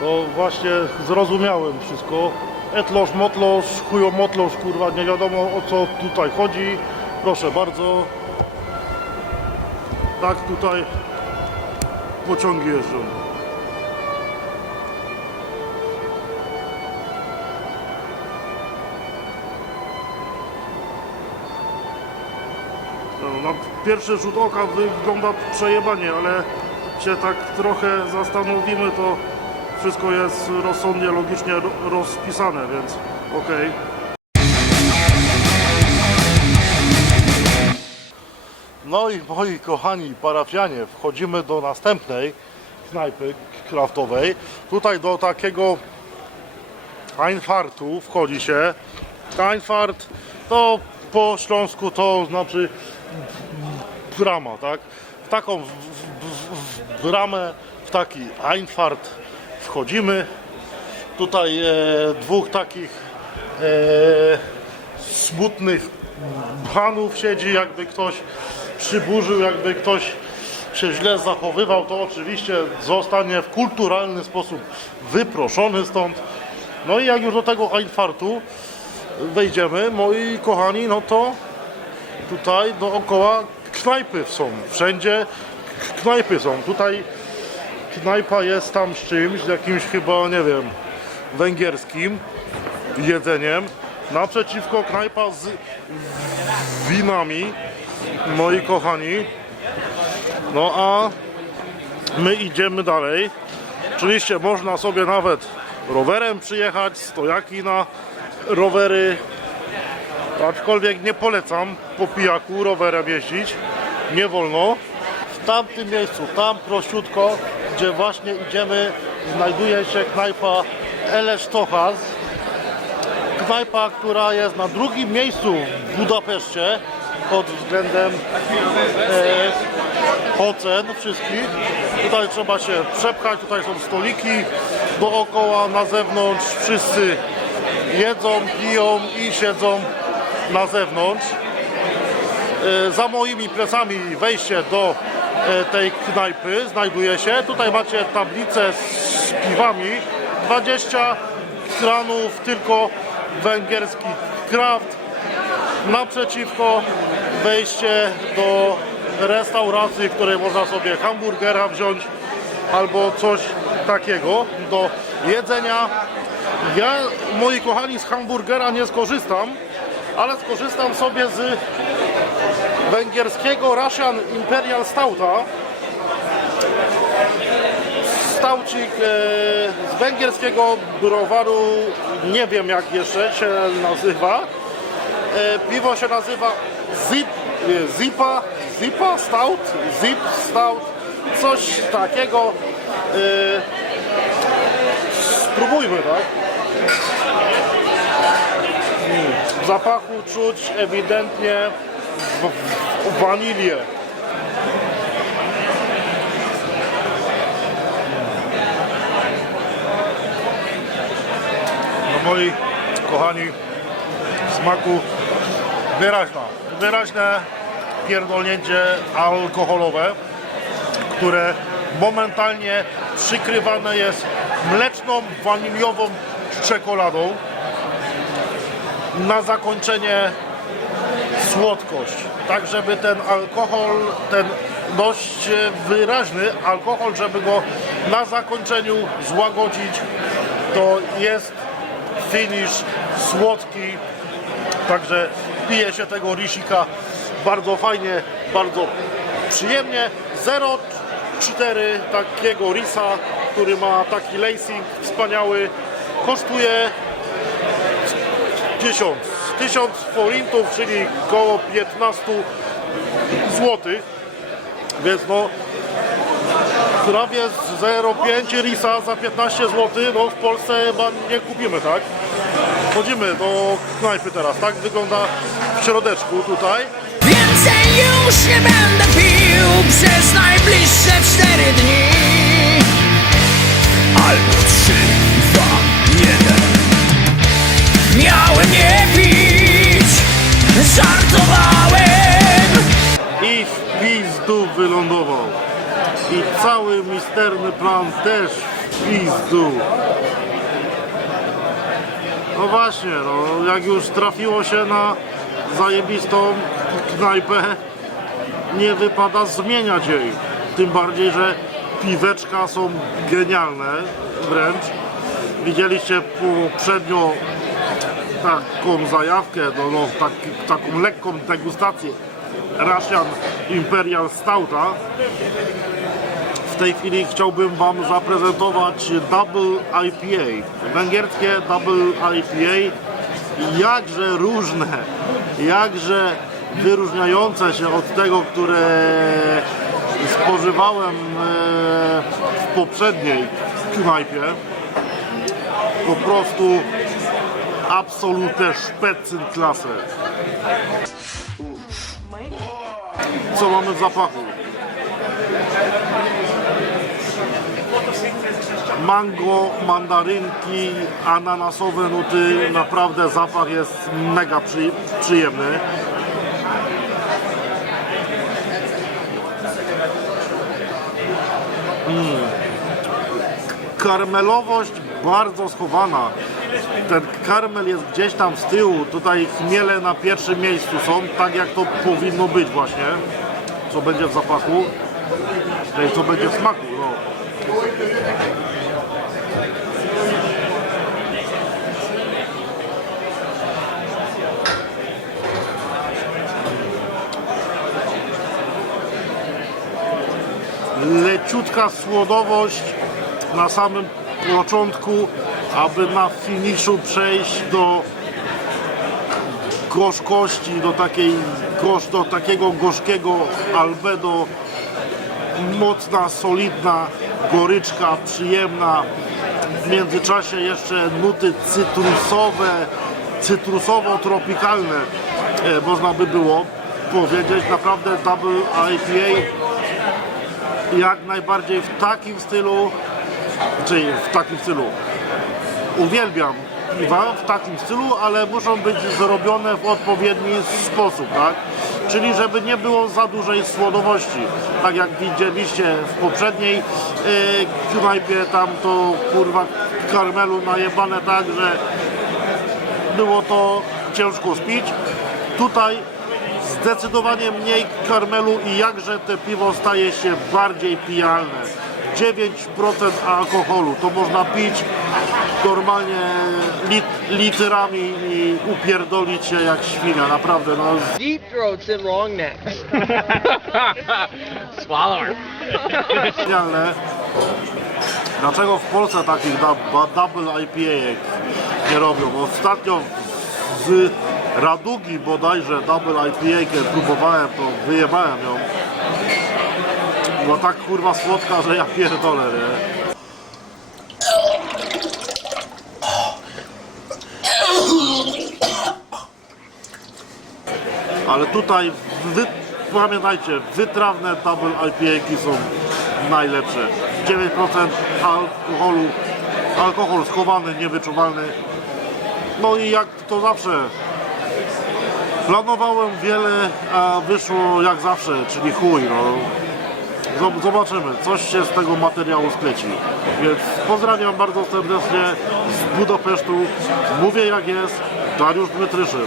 to właśnie zrozumiałem wszystko. Etlosz, motlosz, chujo motlosz, kurwa, nie wiadomo o co tutaj chodzi. Proszę bardzo. Tak tutaj pociągi jeżdżą. No, na pierwszy rzut oka wygląda przejebanie, ale się tak trochę zastanowimy, to wszystko jest rozsądnie, logicznie ro- rozpisane, więc okej. No i moi kochani parafianie, wchodzimy do następnej knajpy kraftowej. Tutaj do takiego Einfartu wchodzi się. Einfart to po śląsku to znaczy brama, tak? W taką w, w, w, w bramę, w taki Einfart wchodzimy. Tutaj e, dwóch takich e, smutnych panów siedzi, jakby ktoś przyburzył, jakby ktoś się źle zachowywał, to oczywiście zostanie w kulturalny sposób wyproszony stąd. No i jak już do tego Einfartu wejdziemy, moi kochani, no to tutaj dookoła knajpy są. Wszędzie knajpy są. Tutaj knajpa jest tam z czymś, jakimś chyba, nie wiem, węgierskim jedzeniem. Naprzeciwko knajpa z winami, moi kochani. No a my idziemy dalej. Oczywiście można sobie nawet rowerem przyjechać, stojaki na rowery. Aczkolwiek nie polecam po pijaku rowerem jeździć. Nie wolno. W tamtym miejscu, tam prościutko, gdzie właśnie idziemy, znajduje się knajpa Elesztochas. Knajpa, która jest na drugim miejscu w Budapeszcie pod względem e, ocen wszystkich. Tutaj trzeba się przepchać, tutaj są stoliki dookoła, na zewnątrz wszyscy jedzą, piją i siedzą na zewnątrz. E, Za moimi plecami wejście do tej knajpy znajduje się. Tutaj macie tablicę z piwami. 20 kranów, tylko węgierski kraft. Naprzeciwko wejście do restauracji, w której można sobie hamburgera wziąć albo coś takiego do jedzenia. Ja, moi kochani, z hamburgera nie skorzystam, ale skorzystam sobie z węgierskiego Russian Imperial Stouta. Staucik e, z węgierskiego browaru, nie wiem jak jeszcze się nazywa. E, piwo się nazywa Zip, e, Zipa, Zipa Stout, Zip Stout, coś takiego. Spróbujmy, tak? Mm, W zapachu czuć ewidentnie wanilię. No moi kochani, smaku wyraźna, wyraźne pierdolnięcie alkoholowe, które momentalnie przykrywane jest mleczną, waniliową czekoladą. Na zakończenie słodkość, tak żeby ten alkohol, ten dość wyraźny alkohol, żeby go na zakończeniu złagodzić, to jest finish słodki, także pije się tego rishika bardzo fajnie, bardzo przyjemnie. 0,4 takiego risa, który ma taki lacing wspaniały, kosztuje 1000. 1000 forintów, czyli około 15 zł. Więc no prawie z 0,5 risa za 15 zł, no w Polsce chyba nie kupimy, tak? Wchodzimy do knajpy teraz, tak wygląda w środeczku tutaj. Więcej już nie będę pił przez najbliższe cztery dni pizdu. No właśnie, no jak już trafiło się na zajebistą knajpę, nie wypada zmieniać jej. Tym bardziej, że piweczka są genialne wręcz. Widzieliście poprzednio taką zajawkę, no, no, tak, taką lekką degustację Russian Imperial Stouta. Tej chwili chciałbym Wam zaprezentować Double IPA. Węgierskie Double IPA. Jakże różne, jakże wyróżniające się od tego, które spożywałem e, w poprzedniej knajpie. Po prostu absolute Spitzenklasy. Co mamy w zapachu? Mango, mandarynki, ananasowe nuty. Naprawdę zapach jest mega przy, przyjemny. karmelowość bardzo schowana. Ten karmel jest gdzieś tam z tyłu, tutaj chmiele na pierwszym miejscu są, tak jak to powinno być właśnie, co będzie w zapachu, co będzie w smaku. No. Leciutka słodowość na samym początku, aby na finiszu przejść do gorzkości, do, takiej, do takiego gorzkiego albedo, mocna, solidna goryczka, przyjemna. W międzyczasie jeszcze nuty cytrusowe, cytrusowo-tropikalne, e, można by było powiedzieć. Naprawdę Double IPA jak najbardziej w takim stylu, czyli w takim stylu. Uwielbiam piwa w takim stylu, ale muszą być zrobione w odpowiedni sposób, tak? Czyli żeby nie było za dużej słodowości. Tak jak widzieliście w poprzedniej yy, tam to kurwa karmelu najebane tak, że było to ciężko spić. Tutaj zdecydowanie mniej karmelu i jakże te piwo staje się bardziej pijalne. 9% alkoholu, to można pić normalnie lit, litrami i upierdolić się jak świnia, naprawdę. No, Deep throats and long necks. Swallow genialne. Dlaczego w Polsce takich double IPA nie robią? Bo ostatnio z Radugi bodajże double IPA próbowałem, to wyjebałem ją. Była tak kurwa słodka, że ja pierdolę, nie? Ale tutaj wy, pamiętajcie, wytrawne double IPA są najlepsze. 9% alkoholu, alkohol schowany, niewyczuwalny. No i jak to zawsze, planowałem wiele, a wyszło jak zawsze, czyli chuj. No. Zob- Zobaczymy, coś się z tego materiału skleci. Więc pozdrawiam bardzo serdecznie z Budapesztu. Mówię jak jest, Dariusz Dmytryszyn.